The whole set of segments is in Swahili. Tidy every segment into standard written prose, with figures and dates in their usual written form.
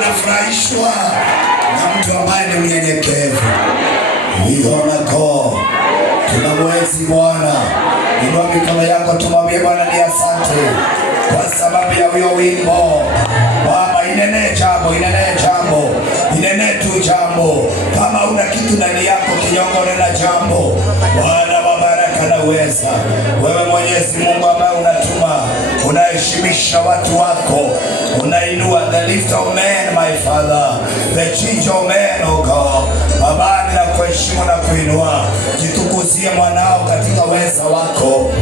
Tunafurahishwa na mtu ambaye ni mnyenyekevu. Go. Tunamwenzi Bwana. Inua mikono yako tumwambie Bwana ni asante kwa sababu ya huyo wimbo. Baba, inene tu jambo. Kama una kitu ndani yako kinyongole na jambo. Bwana wa baraka na uweza. Wewe Mwenyezi Mungu ambaye unatuma, unaheshimisha watu wako, unainua the lift of men, my Father, the change of men, oh God. Baba, ninakuheshimu na kuinua. Jitukuzie mwanao katika uweza wako.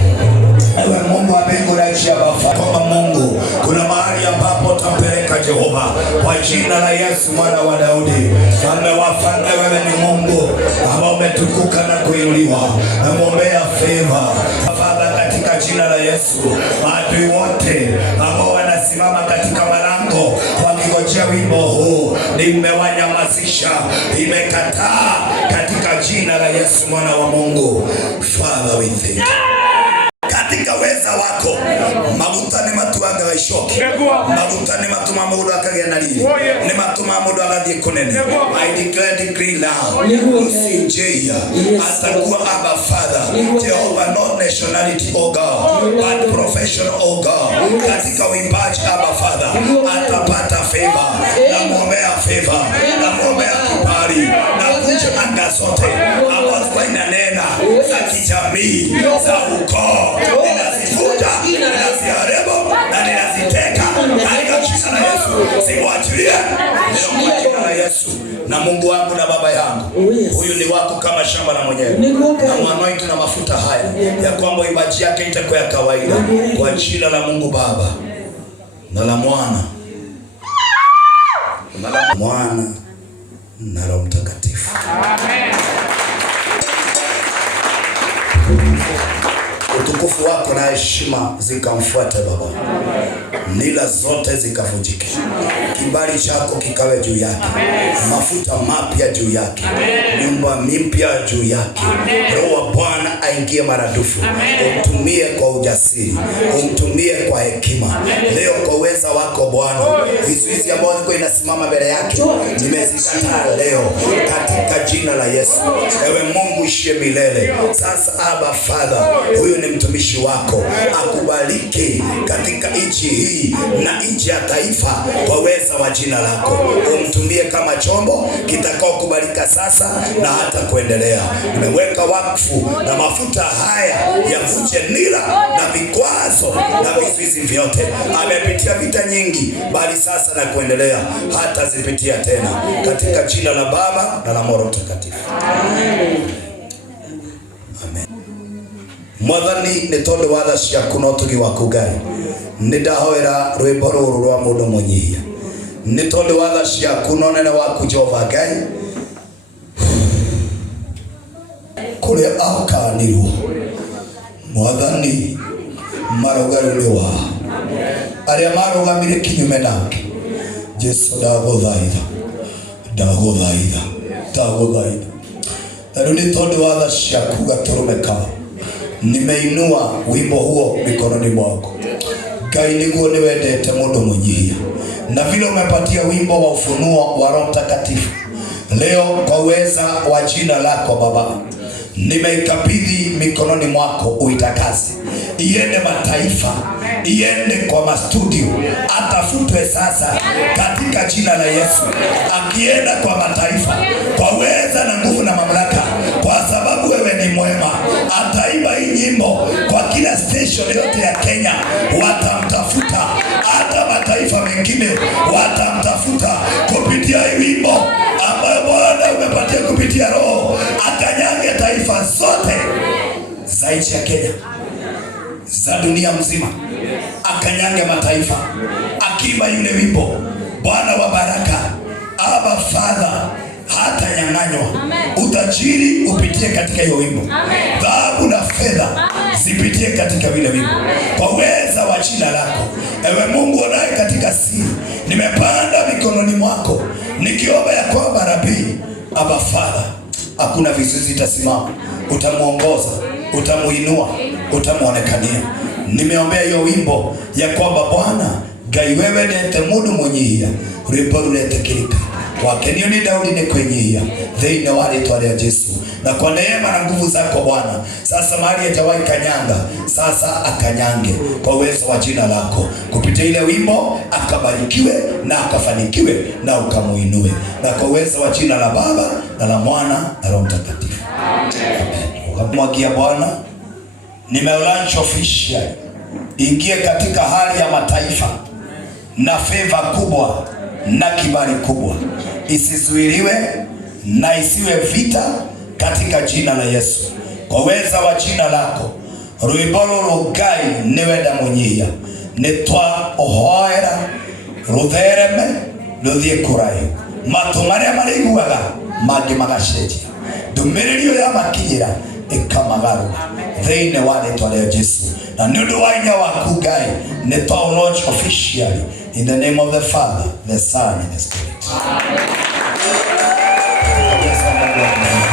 Ewe Mungu wa mbingu na nchi, Baba Mungu, kuna mahali ambapo utampeleka Jehova kwa jina la Yesu mwana wa Daudi. Mfalme wa falme, wewe ni Mungu ambao umetukuka na kuinuliwa. Namuombea favor Baba katika jina la Yesu. Maadui wote ambao wanasimama katika malango wakingojea wimbo huu, nimewanyamazisha, nimekataa katika jina la Yesu mwana wa Mungu. Father, we thank you. Katika weza wako maguta ni matuanga gaishoki, maguta ni matuma mundu akagenda lili, ni matuma mundu agathie kunene. I decree now, usinjeia atakuwa Abba Father, Jehovah, not nationality, oh God, but professional, oh God. Katika uimbaji Abba Father atapata favor, na muombea favor, na muombea kibali, na kunja anga zote ambazo kwa inanena za kijamii, za ukoo, ninazifuta, ninaziharibu na ninaziteka katika jina la Yesu. Simwachilie kwa jina la Yesu. Na Mungu wangu na Baba yangu, huyu ni wako kama shamba la mwenyewe, na mwanoitu na mafuta haya ya kwamba uimbaji yake itakuwa ya kawaida, kwa jina la Mungu Baba na la Mwana na Roho Mtakatifu. Amen. Utukufu wako na heshima zikamfuate Baba. nila zote zikavunjike, kibali chako kikawe juu yake, mafuta mapya juu yake, nyumba mpya juu yake. Roho wa Bwana aingie maradufu, umtumie kwa ujasiri, umtumie kwa hekima leo kwa uweza wako Bwana. Vizuizi ambavyo ziko inasimama mbele yake nimezikataa leo katika jina la Yesu. Ewe Mungu ishie milele. Sasa Abba Father, huyu ni mtumishi wako, akubaliki katika nchi hii na nchi ya taifa kwa uweza wa jina lako. Umtumie kama chombo kitakao kubalika sasa na hata kuendelea. Nimeweka wakfu na mafuta haya yavunje nira na vikwazo na vizuizi vyote. Amepitia vita nyingi, bali sasa na kuendelea hata zipitia tena, katika jina la Baba na la Roho Mtakatifu. Amen. Mwathani ni tondu wa tha ciaku no tugi waku Ngai, nindahoera rwimbo ruru rwa mundu munyihia, ni tondu wa tha ciaku no nene waku Jehova Ngai kuria akanirwo. Mwathani marugaru wa aria marugamire kinyume nake. Jesu ndaguthaitha, ndaguthaitha, ndaguthaitha. Ni tondu wa tha ciaku gaturumeka, nimeinua wimbo huo mikononi mwako Ngai, niguo ni wendete mundu munyihia, na vile umepatia wimbo wa ufunuo wa Roho Mtakatifu leo kwa uweza wa jina lako Baba, nimeikabidhi mikononi mwako, uitakaze, iende mataifa, iende kwa mastudio, atafutwe sasa katika jina la Yesu. Akienda kwa mataifa kwa uweza na nguvu na mamlaka, kwa sababu wewe ni mwema. Ataimba hii nyimbo kwa kila station yote ya Kenya, watamtafuta. Hata mataifa mengine watamtafuta kupitia hii wimbo ambayo Bwana umepatia kupitia Roho. Akanyange taifa zote za nchi ya Kenya, za dunia mzima, akanyange mataifa, akiimba yule wimbo Bwana wa baraka. Abba Father, hata nyang'anywa. Utajiri upitie katika hiyo wimbo, dhahabu na fedha zipitie katika vile wimbo, kwa uweza wa jina lako. Ewe Mungu unaye katika siri, nimepanda mikononi mwako nikiomba ya kwamba Rabii, Abba Father, hakuna vizuizi itasimama. Utamuongoza, utamuinua, utamuonekania. Nimeombea hiyo wimbo ya kwamba Bwana Ngai wewe ndete mundu munyihia, rwimbo ruretekirika wakenio ni Daudi ni kwenyihia thĩinĩ wa rĩĩtwa rĩa Jesu. Na kwa neema na nguvu zako Bwana, sasa mahali hajawahi kanyanga, sasa akanyange kwa uwezo wa jina lako. Kupitia ile wimbo akabarikiwe na akafanikiwe na ukamuinue, na kwa uwezo wa jina la Baba na la Mwana na Roho Mtakatifu. Amen. Mwagia Bwana, nimelaunch official ingie katika hali ya mataifa na favor kubwa na kibali kubwa, isizuiliwe na isiwe vita katika jina la Yesu. Kwa uweza wa jina lako rwimbo ruru Ngai ni wenda munyihia, nitwa ohoera ruthereme ruthie kurayo, matu maria mariguaga mangi magacenjia, ndumiririo ya makinyira ikamagaru thĩinĩ wa rĩĩtwa rĩa Jesu. Na nĩ ũndũ wa hinya waku Ngai, nĩ twa launch officially in the name of the Father, the Son and the Spirit. Amen.